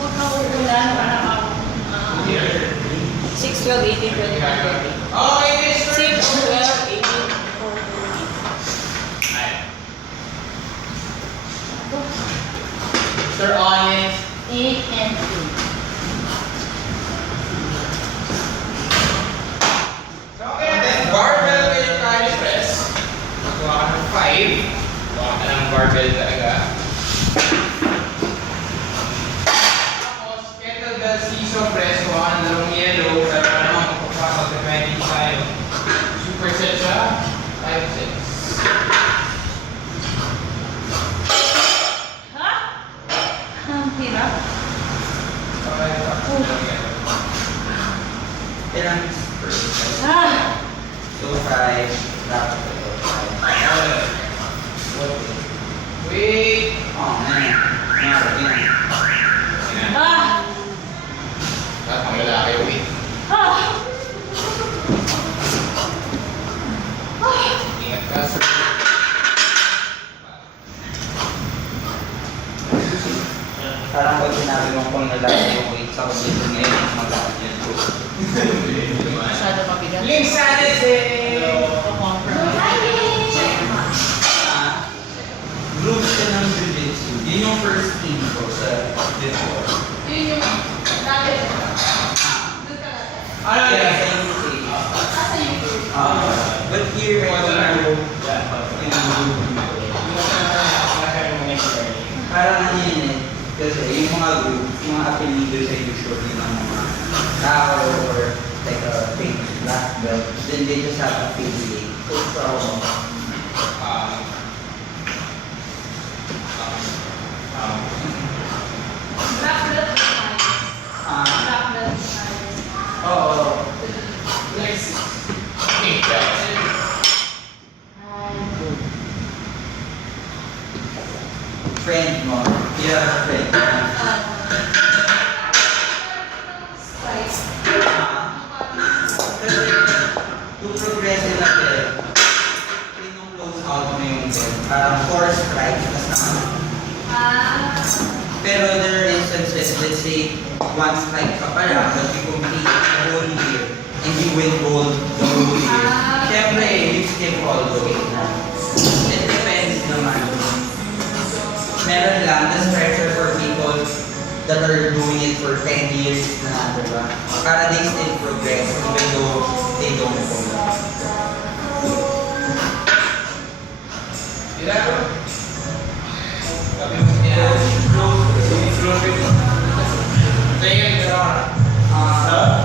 Huwag na uulan, parang 6, 12, 18, 21, 30. Okay, this 6, 12, 18, 4, Sir, on it. 8, and 2. And then barbell with carry press. Magawa ka ng 5. Gawa ka ng barbell talaga. Tapos, kettlebell seesaw press. Gawa ka ng dalawang yellow. Pero naman magpapag-depende tayo. Superset siya. 5 sets. Ha? Ang hirap. Ilang Ah! So 5, dapat ito 5. Wait. Oh, man. Yan. Ah! Dapat ang lalaki, wait. Ah! Ingat ka, sir. Parang pag sinabi mo kung lalaki yung weight sa dito ngayon, mag-out yan. Masyado mabigat. Link Saturday! Group siya ng jiu-jitsu. Yun yung first team ko sa before. Yun yung dati. Ano Kaya yan? sa UK. Nasa YouTube. But here, I don't know. Parang ano yun eh. Kasi yung mga group, yung mga apelido sa usually ng mga tao or like a famous black belt, then they just have affiliate. So, Black belt is nice. Black belt is nice. oo. Pink belt. Friend mo. Yeah, friend mo. Spice. Kasi, to progress in a belt, pinong-close out mo yung belt. Parang 4 strikes, tas naman. Pero there are instances, let's say, 1 strike ka pa lang, but you complete the whole year, and you win gold the whole year. Siyempre, you skip all the way na. It depends naman. Meron lang, there's pressure for people that are doing it for 10 years na, diba? Para they still progress even though they don't fall. Ilan?